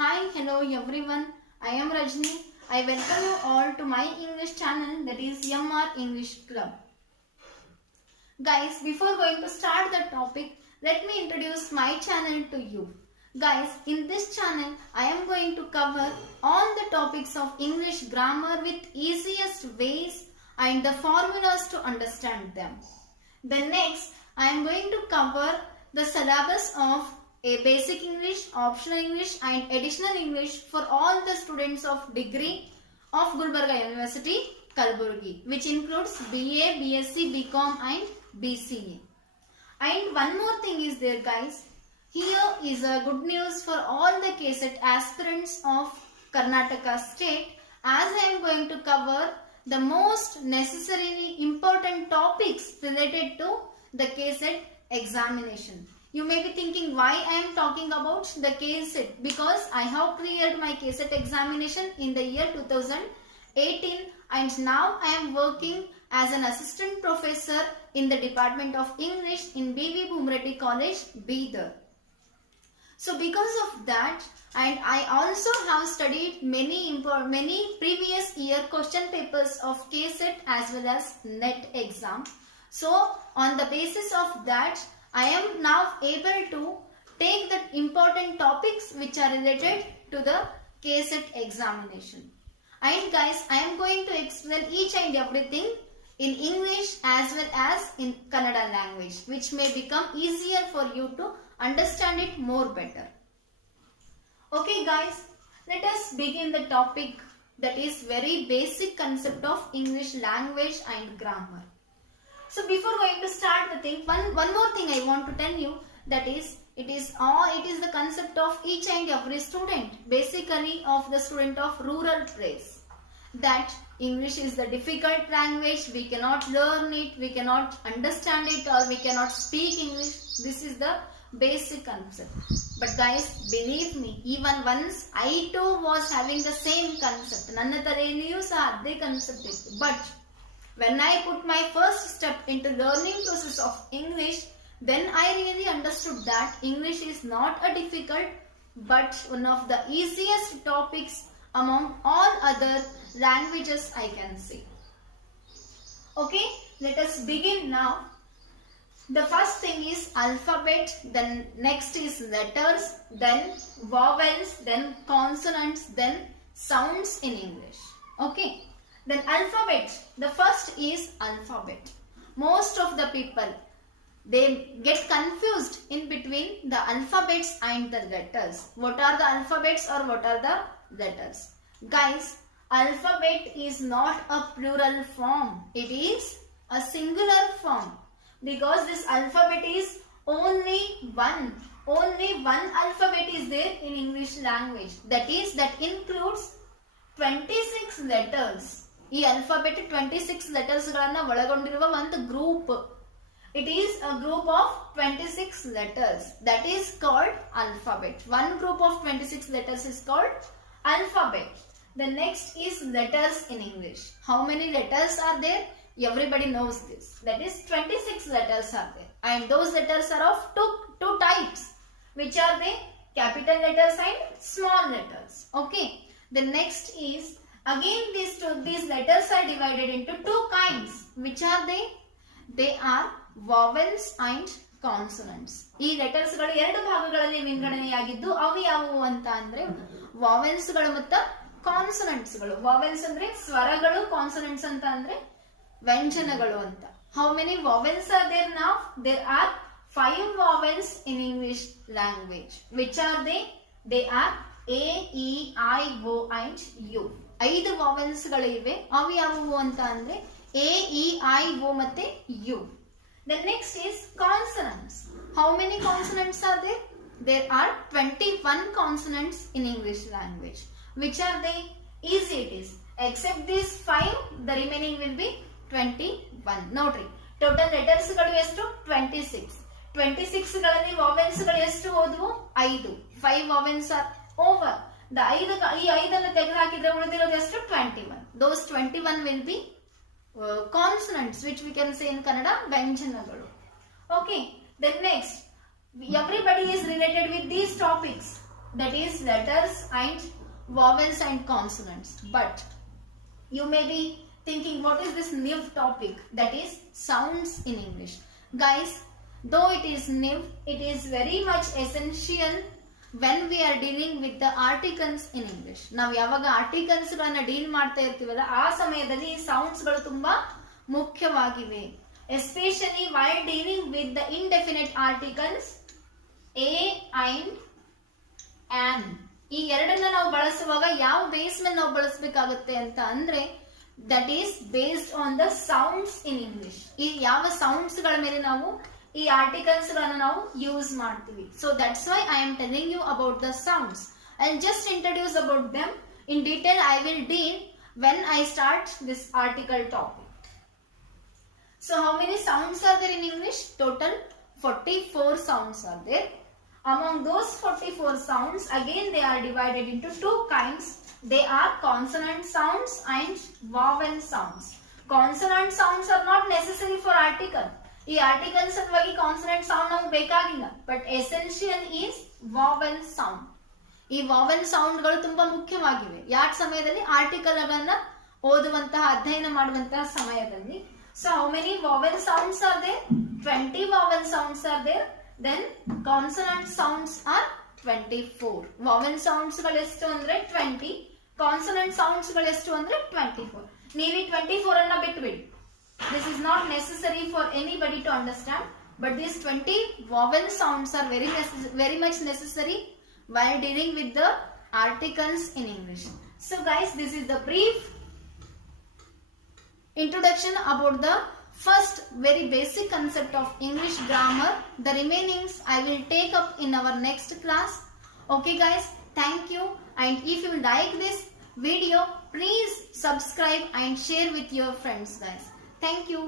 Hi, hello everyone. I am Rajni. I welcome you all to my English channel, that is MR English Club. Guys, before going to start the topic, let me introduce my channel to you. Guys, in this channel, I am going to cover all the topics of English grammar with easiest ways and the formulas to understand them. Then next, I am going to cover the syllabus of a basic English, optional English and additional English for all the students of degree of Gulbarga University, Kalaburgi, which includes BA, BSc, BCom and BCA. And one more thing is there, guys. Here is a good news for all the KSET aspirants of Karnataka state, as I am going to cover the most necessarily important topics related to the KSET examination. You may be thinking why I am talking about the KSET, because I have cleared my KSET examination in the year 2018 and now I am working as an assistant professor in the Department of English in B.V. Bhumreddy College, Bidar. So because of that, and I also have studied many previous year question papers of KSET as well as NET exam. So on the basis of that, I am now able to take the important topics which are related to the KSET examination. And guys, I am going to explain each and everything in English as well as in Kannada language, which may become easier for you to understand it more better. Okay guys, let us begin the topic, that is very basic concept of English language and grammar. So before going to start the thing, one more thing I want to tell you, that is it is the concept of each and every student, basically of the student of rural place, that English is the difficult language, we cannot learn it, we cannot understand it, or we cannot speak English. This is the basic concept. But guys, believe me, even once I too was having the same concept. Nanna tareliyu sa adde concept ittu. But when I put my first step into learning process of English, then I really understood that English is not a difficult but one of the easiest topics among all other languages, I can say. Okay, let us begin now. The first thing is alphabet, then next is letters, then vowels, then consonants, then sounds in English. Okay. Then alphabet, the first is alphabet. Most of the people, they get confused in between the alphabets and the letters. What are the alphabets or what are the letters? Guys, alphabet is not a plural form. It is a singular form, because this alphabet is only one. Only one alphabet is there in English language. That includes 26 letters. ಈ alphabet 26 letters ಗಳನ್ನ ಒಳಗೊಂಡಿರುವ ಒಂದು group. It is a group of 26 letters. That is called alphabet. One group of 26 letters is called alphabet. The next is letters in English. How many letters are there? Everybody knows this. That is 26 letters are there. And those letters are of two types. Which are they? Capital letters and small letters. Okay. The next is, again these letters are divided into two kinds. Which are they? They are vowels and consonants. ಈ letters ಗಳು ಎರಡು ಭಾಗಗಳಲ್ಲಿ ವಿಂಗಡಣೆಯಾಗಿದ್ದು ಅವು ಯಾವುವು ಅಂತ ಅಂದ್ರೆ vowels ಗಳು ಮತ್ತು ಕಾನ್ಸೊನೆಂಟ್ಸ್ ಗಳು. ವಾವೆಲ್ಸ್ ಅಂದ್ರೆ ಸ್ವರಗಳು, ಕಾನ್ಸೊನೆಂಟ್ಸ್ ಅಂತ ಅಂದ್ರೆ ವ್ಯಂಜನಗಳು ಅಂತ. How many vowels are there now? There are 5 vowels in English language. Which are they? They are A, E, I, O and U. 5 vowels ಗಳು ಇವೆ. ಅವು ಯಾವುವು ಅಂತ ಅಂದ್ರೆ A, E, I, O ಮತ್ತೆ U. The next is consonants. How many consonants are there? There are 21 consonants in English language. Which are they? Easy it is. Except these 5, the remaining will be 21. Notary. Total letters ಗಳು ಎಷ್ಟು? 26. 26 ಗಳಲ್ಲಿ vowels ಗಳು ಎಷ್ಟು ಹೋದವು? 5. 5 vowels are over. ಈ 5 ತೆಗೆದು ಹಾಕಿದ್ರೆ ಉಳಿದಿರೋದು ಎಷ್ಟು? 21. Those 21 will be consonants, which we can say in Kannada ವ್ಯಂಜನಗಳು. Okay. Then next, everybody is related with these topics. that is letters and vowels and consonants. But you may be thinking, what is this new topic? That is sounds in English. Guys, though it is new, it is very much essential when we are dealing with the articles in English. ನಾವು ಯಾವಾಗ articles ಗಳನ್ನ deal ಮಾಡ್ತಾ ಇರ್ತೀವಲ್ಲ ಆ ಸಮಯದಲ್ಲಿ ಈ sounds ಗಳು ತುಂಬಾ ಮುಖ್ಯವಾಗಿವೆ. Especially while dealing with the indefinite articles a and an. ಈ ಎರಡನ್ನ ನಾವು ಬಳಸುವಾಗ ಯಾವ ಬೇಸ್ ಮೇಲೆ ನಾವು ಬಳಸಬೇಕಾಗುತ್ತೆ ಅಂತ ಅಂದ್ರೆ that is based on the sounds in English. ಈ ಯಾವ ಸೌಂಡ್ಸ್ ಗಳ ಮೇಲೆ ನಾವು ಈ ಆರ್ಟಿಕಲ್ಸ್ ಗಳನ್ನ ನಾವು ಯೂಸ್ ಮಾಡ್ತೀವಿ. So that's why I am telling you about the sounds. I'll just introduce about them in detail. I will deal when I start this article topic. So how many sounds are there in English? Total 44 sounds are there. Among those 44 sounds, again they are divided into two kinds. They are consonant sounds and vowel sounds. Consonant sounds are not necessary for article. ಈ articles ಅಲ್ವಾಗಿ consonant sound ನಮ್ಗೆ ಬೇಕಾಗಿಲ್ಲ. But essential is vowel sound. ಈ vowel sound ಗಳು ತುಂಬಾ ಮುಖ್ಯವಾಗಿವೆ. ಯಾವ ಸಮಯದಲ್ಲಿ article ಗಳನ್ನ ಓದುವಂತಹ ಅಧ್ಯಯನ ಮಾಡುವಂತಹ ಸಮಯದಲ್ಲಿ. So how many vowel sounds are there? 20 vowel sounds are there. Then consonant sounds are 24. Vowel sounds ಗಳು ಎಷ್ಟು ಅಂದ್ರೆ 20, ಕಾನ್ಸನೆಂಟ್ ಸೌಂಡ್ಸ್ ಗಳು ಎಷ್ಟು ಅಂದ್ರೆ 24. ನೀವು 24 ಅನ್ನ ಬಿಟ್ಬಿಡಿ. This is not necessary for anybody to understand, but these 20 vowel sounds are very much necessary while dealing with the articles in English. So guys, this is the brief introduction about the first very basic concept of English grammar. The remainings I will take up in our next class. Okay guys, thank you, and if you like this video, please subscribe and share with your friends guys. Thank you.